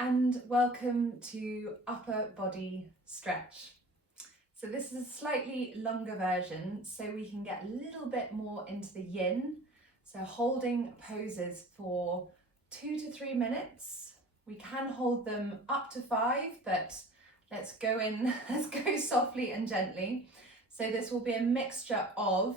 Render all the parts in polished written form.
and welcome to upper body stretch. So this is a slightly longer version so we can get a little bit more into the yin. So holding poses for 2 to 3 minutes. We can hold them up to 5, but let's go softly and gently. So this will be a mixture of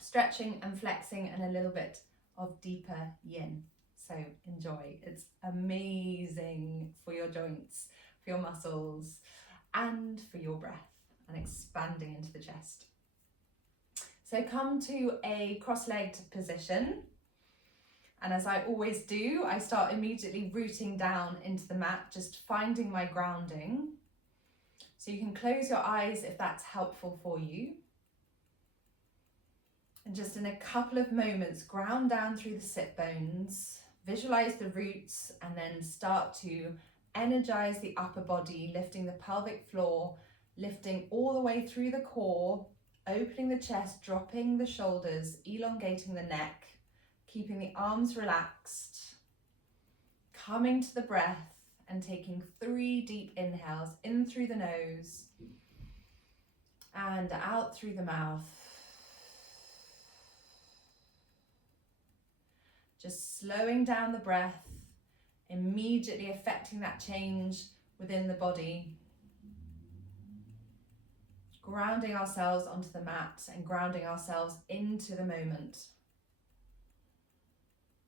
stretching and flexing and a little bit of deeper yin. So enjoy. It's amazing for your joints, for your muscles, and for your breath and expanding into the chest. So come to a cross-legged position. And as I always do, I start immediately rooting down into the mat, just finding my grounding. So you can close your eyes if that's helpful for you. And just in a couple of moments, ground down through the sit bones, visualize the roots, and then start to energize the upper body, lifting the pelvic floor, lifting all the way through the core, opening the chest, dropping the shoulders, elongating the neck, keeping the arms relaxed, coming to the breath and taking 3 deep inhales in through the nose and out through the mouth. Just slowing down the breath, immediately affecting that change within the body. Grounding ourselves onto the mat and grounding ourselves into the moment.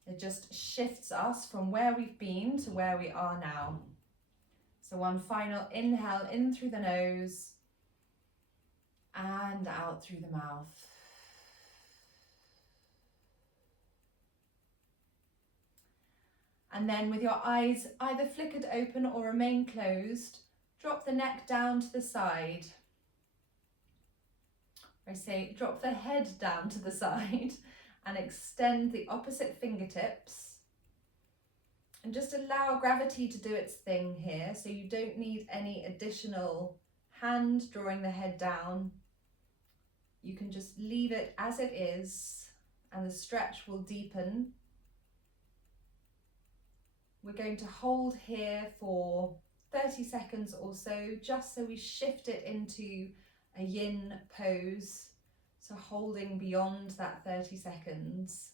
It just shifts us from where we've been to where we are now. So one final inhale in through the nose and out through the mouth. And then with your eyes either flickered open or remain closed, drop the neck down to the side. I say drop the head down to the side and extend the opposite fingertips. And just allow gravity to do its thing here, so you don't need any additional hand drawing the head down. You can just leave it as it is and the stretch will deepen. We're going to hold here for 30 seconds or so, just so we shift it into a yin pose. So holding beyond that 30 seconds.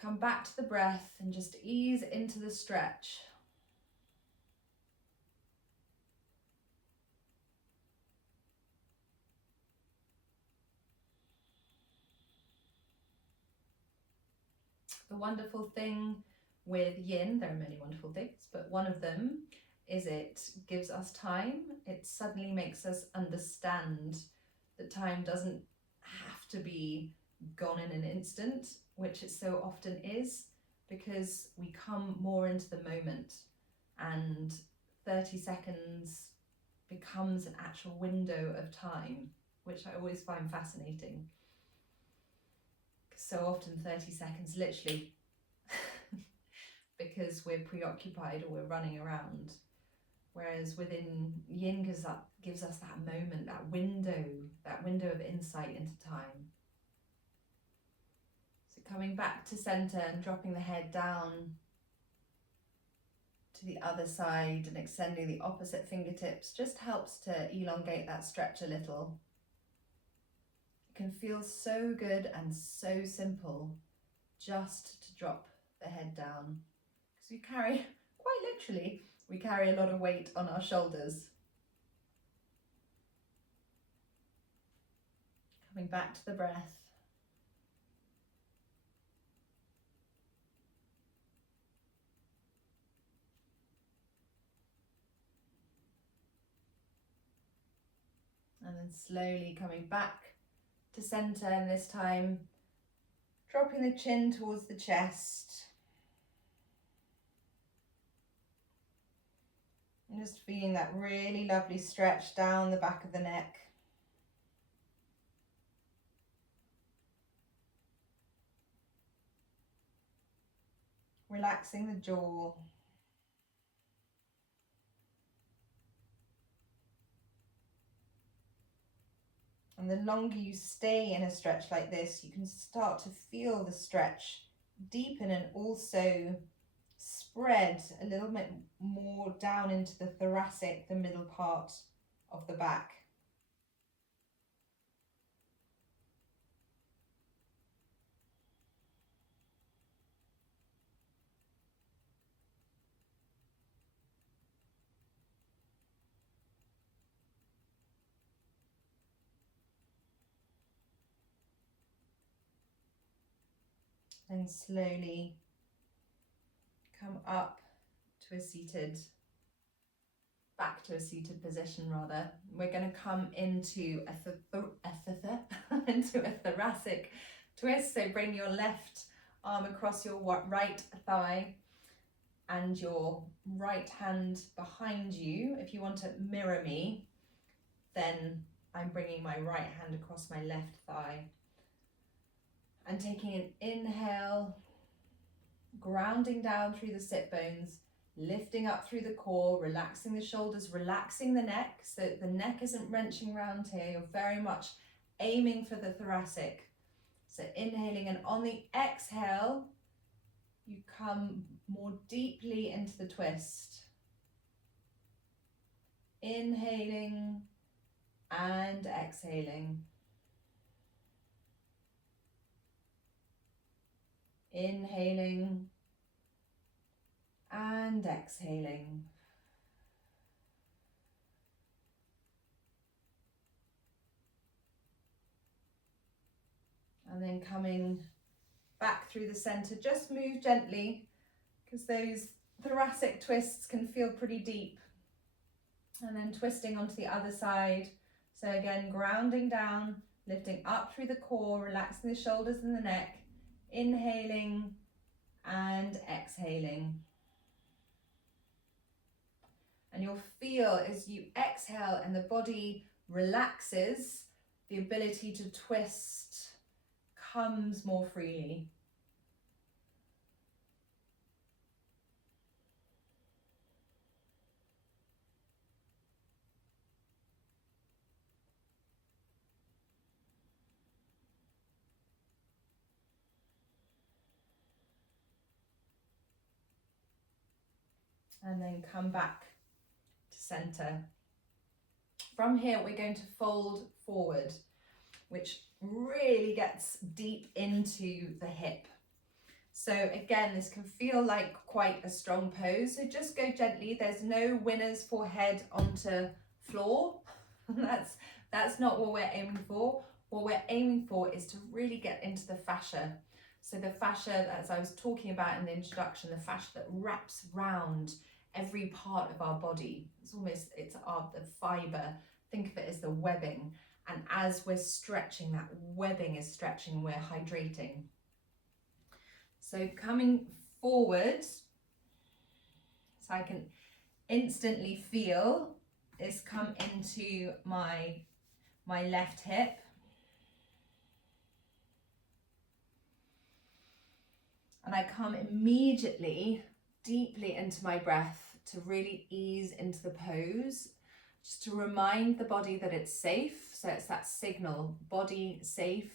Come back to the breath and just ease into the stretch. The wonderful thing with yin, there are many wonderful things, but one of them is it gives us time. It suddenly makes us understand that time doesn't have to be gone in an instant, which it so often is, because we come more into the moment and 30 seconds becomes an actual window of time, which I always find fascinating. So often 30 seconds literally because we're preoccupied or we're running around. Whereas within yin gives us that moment, that window of insight into time. So coming back to center and dropping the head down to the other side and extending the opposite fingertips just helps to elongate that stretch a little. It can feel so good and so simple just to drop the head down. Because we carry, quite literally, we carry a lot of weight on our shoulders. Coming back to the breath. And then slowly coming back to center, and this time dropping the chin towards the chest. And just feeling that really lovely stretch down the back of the neck. Relaxing the jaw. And the longer you stay in a stretch like this, you can start to feel the stretch deepen and also spread a little bit more down into the thoracic, the middle part of the back. And slowly come up to a seated, back to a seated position rather. We're going to come into into a thoracic twist. So bring your left arm across your right thigh and your right hand behind you. If you want to mirror me, then I'm bringing my right hand across my left thigh. And taking an inhale, grounding down through the sit bones, lifting up through the core, relaxing the shoulders, relaxing the neck, so the neck isn't wrenching around here. You're very much aiming for the thoracic. So inhaling, and on the exhale, you come more deeply into the twist. Inhaling and exhaling. Inhaling and exhaling. And then coming back through the center, just move gently because those thoracic twists can feel pretty deep. And then twisting onto the other side. So again, grounding down, lifting up through the core, relaxing the shoulders and the neck. Inhaling and exhaling. And you'll feel as you exhale and the body relaxes, the ability to twist comes more freely. And then come back to center. From here, we're going to fold forward, which really gets deep into the hip. So again, this can feel like quite a strong pose. So just go gently. There's no winner's forehead onto floor. That's not what we're aiming for. What we're aiming for is to really get into the fascia. So the fascia, as I was talking about in the introduction, the fascia that wraps round every part of our body. It's the fiber. Think of it as the webbing. And as we're stretching, that webbing is stretching, we're hydrating. So coming forward, so I can instantly feel this come into my left hip. And I come immediately deeply into my breath to really ease into the pose, just to remind the body that it's safe. So it's that signal, body safe,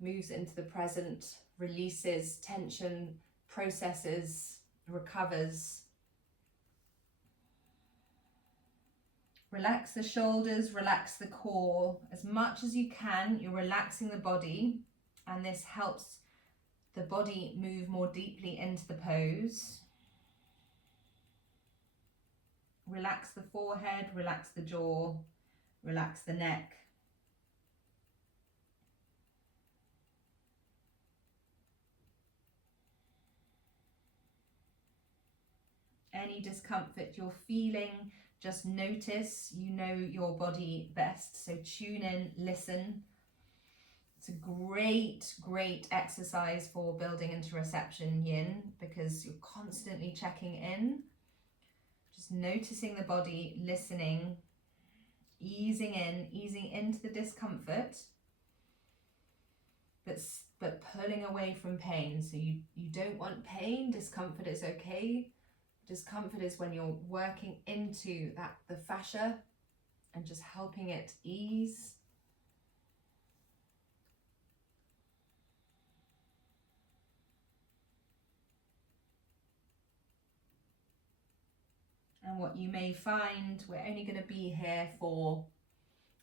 moves into the present, releases tension, processes, recovers. Relax the shoulders, relax the core. As much as you can, you're relaxing the body, and this helps the body move more deeply into the pose. Relax the forehead, relax the jaw, relax the neck. Any discomfort you're feeling, just notice. You know your body best, so tune in, listen. It's a great exercise for building interoception yin, because you're constantly checking in, just noticing the body, listening, easing into the discomfort, but pulling away from pain. So you don't want pain. Discomfort is okay. Discomfort is when you're working into the fascia and just helping it ease. And what you may find, we're only going to be here for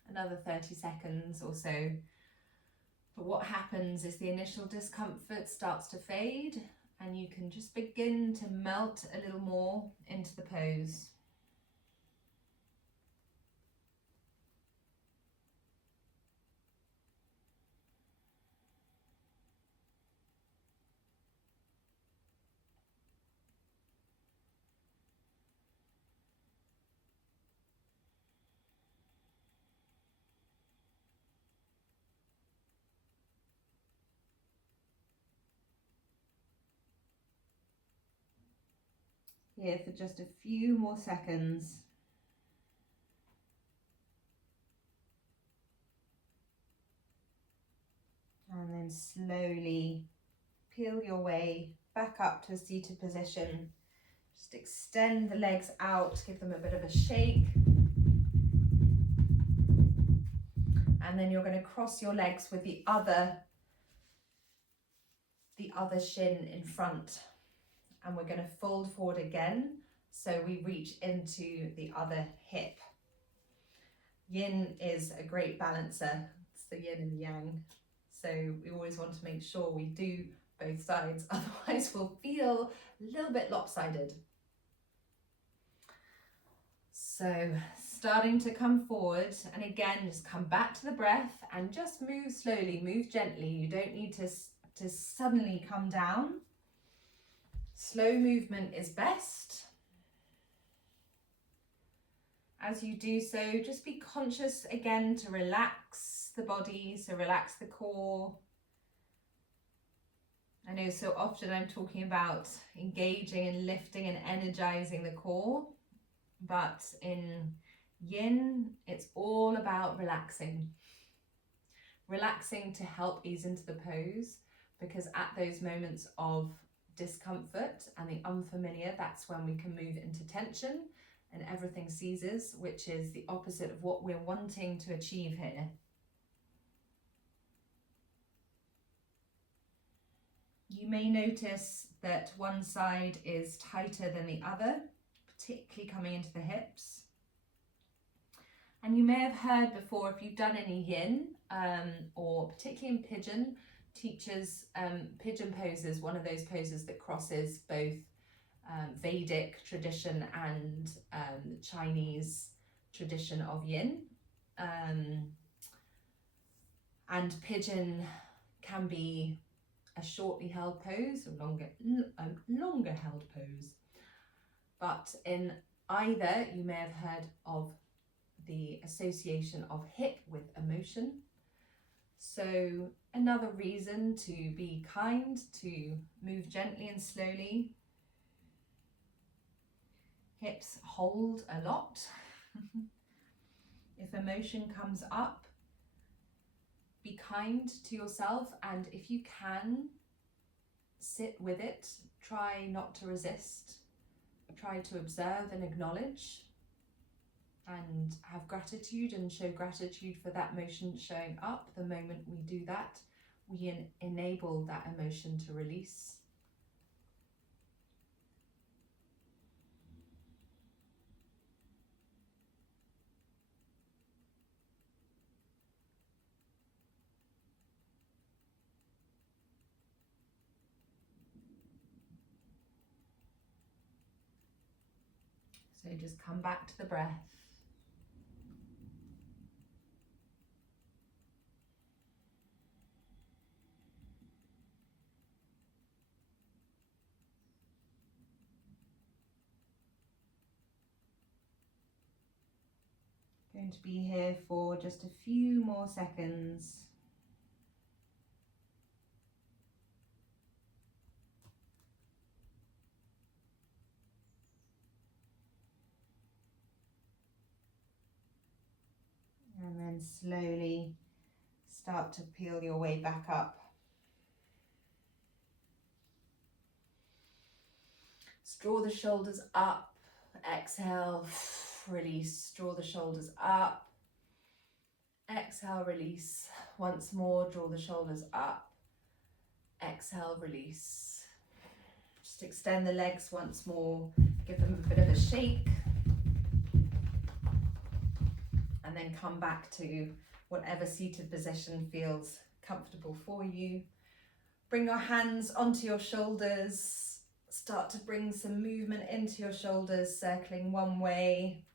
another 30 seconds or so. But what happens is the initial discomfort starts to fade and you can just begin to melt a little more into the pose. Here for just a few more seconds. And then slowly peel your way back up to a seated position. Just extend the legs out, give them a bit of a shake. And then you're going to cross your legs with the other shin in front. And we're going to fold forward again, so we reach into the other hip. Yin is a great balancer. It's the yin and yang. So we always want to make sure we do both sides, otherwise we'll feel a little bit lopsided. So starting to come forward, and again, just come back to the breath and just move slowly, move gently. You don't need to suddenly come down. Slow movement is best. As you do so, just be conscious again to relax the body, so relax the core. I know so often I'm talking about engaging and lifting and energizing the core, but in Yin, it's all about relaxing. Relaxing to help ease into the pose, because at those moments of discomfort and the unfamiliar, that's when we can move into tension and everything seizes, which is the opposite of what we're wanting to achieve here. You may notice that one side is tighter than the other, particularly coming into the hips. And you may have heard before, if you've done any Yin, or particularly in Pigeon, teachers, Pigeon pose is one of those poses that crosses both Vedic tradition and Chinese tradition of Yin. And Pigeon can be a shortly held pose, a longer held pose. But in either, you may have heard of the association of hip with emotion. So another reason to be kind, to move gently and slowly. Hips hold a lot. If emotion comes up, be kind to yourself, and if you can, sit with it. Try not to resist. Try to observe and acknowledge and have gratitude, and show gratitude for that emotion showing up. The moment we do that, we enable that emotion to release. So just come back to the breath. Going to be here for just a few more seconds. And then slowly start to peel your way back up. Just draw the shoulders up, exhale, release, draw the shoulders up, exhale, release. Once more, draw the shoulders up, exhale, release. Just extend the legs once more, give them a bit of a shake. and then come back to whatever seated position feels comfortable for you. Bring your hands onto your shoulders. Start to bring some movement into your shoulders, circling one way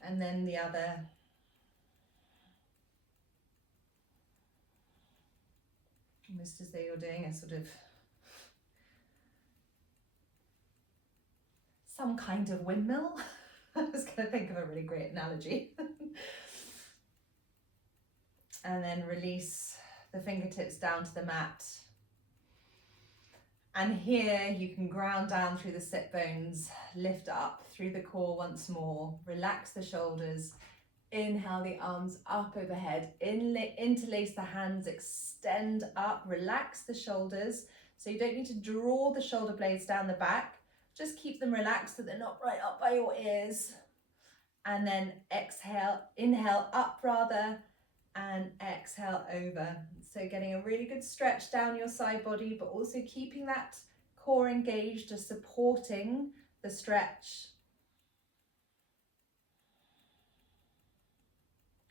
and then the other. Almost as though you're doing a sort of some kind of windmill. I was going to think of a really great analogy. And then release the fingertips down to the mat. And here you can ground down through the sit bones, lift up through the core once more, relax the shoulders, inhale the arms up overhead, interlace the hands, extend up, relax the shoulders. So you don't need to draw the shoulder blades down the back, just keep them relaxed so they're not right up by your ears. And then exhale, inhale up rather, and exhale over. So getting a really good stretch down your side body, but also keeping that core engaged, just supporting the stretch.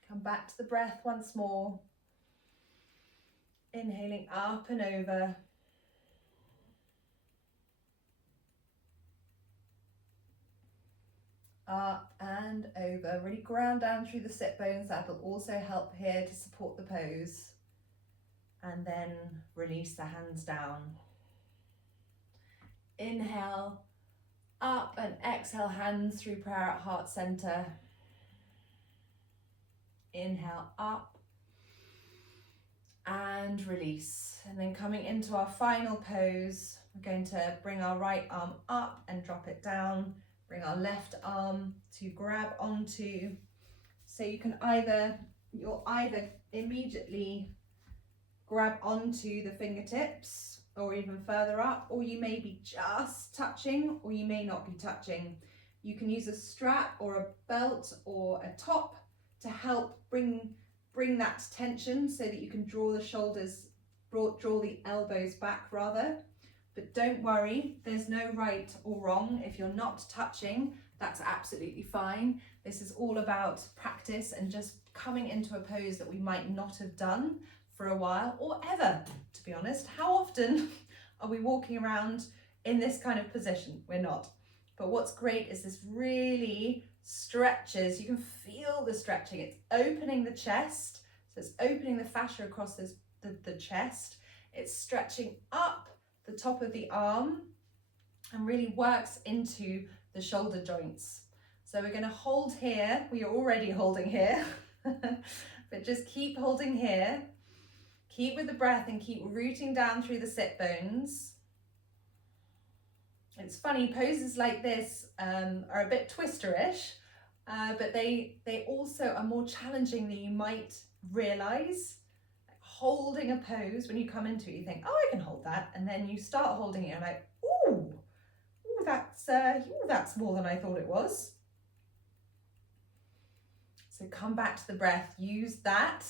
Come back to the breath once more. Inhaling up and over. Up and over. Really ground down through the sit bones. That will also help here to support the pose. And then release the hands down. Inhale up and exhale, hands through prayer at heart center. Inhale up and release. And then coming into our final pose, we're going to bring our right arm up and drop it down. Bring our left arm to grab onto. So you can you'll either immediately grab onto the fingertips or even further up, or you may be just touching, or you may not be touching. You can use a strap or a belt or a top to help bring that tension so that you can draw the shoulders, draw the elbows back rather. But don't worry, there's no right or wrong. If you're not touching, that's absolutely fine. This is all about practice and just coming into a pose that we might not have done for a while or ever, to be honest. How often are we walking around in this kind of position? We're not. But what's great is this really stretches. You can feel the stretching. It's opening the chest. So it's opening the fascia across the chest. It's stretching up the top of the arm and really works into the shoulder joints. So we're going to hold here. We are already holding here, but just keep holding here. Keep with the breath and keep rooting down through the sit bones. It's funny, poses like this are a bit twisterish, but they also are more challenging than you might realize. Holding a pose, when you come into it, you think, oh, I can hold that. And then you start holding it and you're like, ooh, that's more than I thought it was. So come back to the breath, use that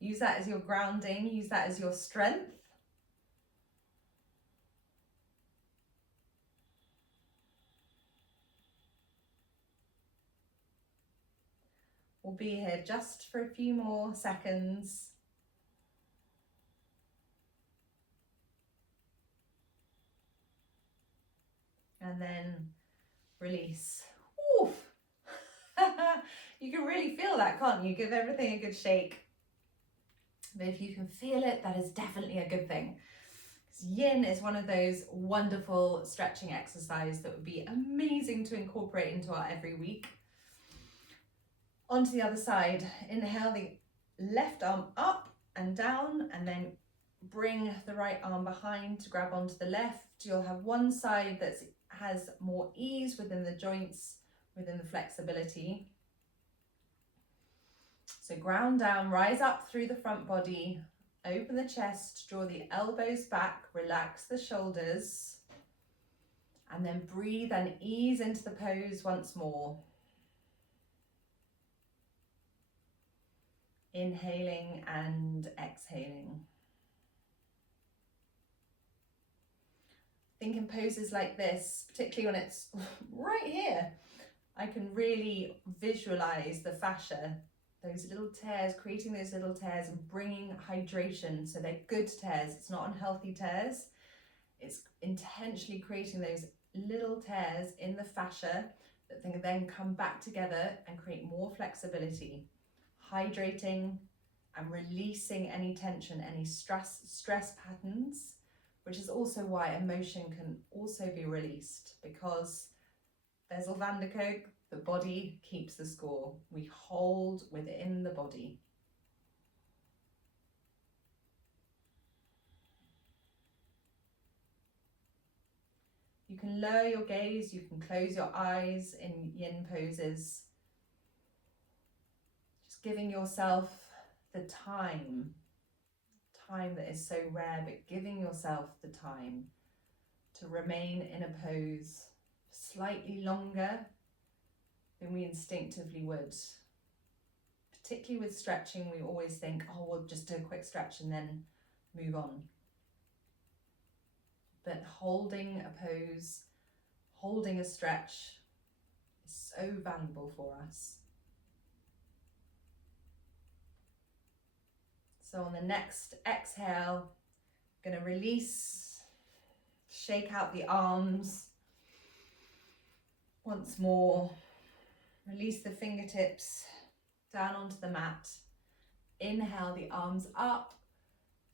as your grounding, use that as your strength. We'll be here just for a few more seconds. And then release. Oof. You can really feel that, can't you? Give everything a good shake. But if you can feel it, that is definitely a good thing. Yin is one of those wonderful stretching exercises that would be amazing to incorporate into our every week. Onto the other side, inhale the left arm up and down, and then bring the right arm behind to grab onto the left. You'll have one side that has more ease within the joints, within the flexibility. So ground down, rise up through the front body, open the chest, draw the elbows back, relax the shoulders, and then breathe and ease into the pose once more. Inhaling and exhaling. Think in poses like this, particularly when it's right here. I can really visualize the fascia, those little tears, creating those little tears and bringing hydration. So they're good tears, it's not unhealthy tears. It's intentionally creating those little tears in the fascia that can then come back together and create more flexibility, hydrating and releasing any tension, any stress patterns, which is also why emotion can also be released, because there's Vanderkook, the body keeps the score. We hold within the body. You can lower your gaze, you can close your eyes in yin poses. Just giving yourself the time that is so rare, but giving yourself the time to remain in a pose slightly longer than we instinctively would. Particularly with stretching, we always think, oh, we'll just do a quick stretch and then move on. But holding a pose, holding a stretch is so valuable for us. So on the next exhale, I'm going to release, shake out the arms. Once more, release the fingertips down onto the mat. Inhale the arms up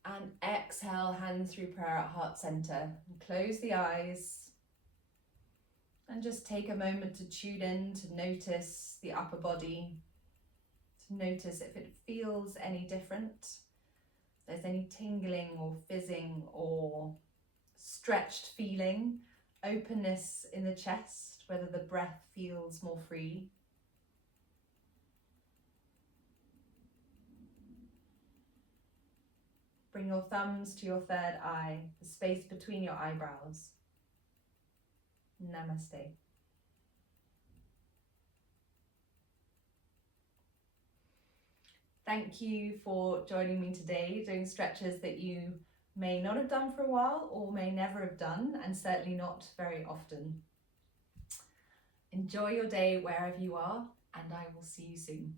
and exhale, hands through prayer at heart center. And close the eyes and just take a moment to tune in, to notice the upper body, to notice if it feels any different, if there's any tingling or fizzing or stretched feeling, openness in the chest, whether the breath feels more free. Bring your thumbs to your third eye, the space between your eyebrows. Namaste. Thank you for joining me today, doing stretches that you may not have done for a while or may never have done, and certainly not very often. Enjoy your day wherever you are, and I will see you soon.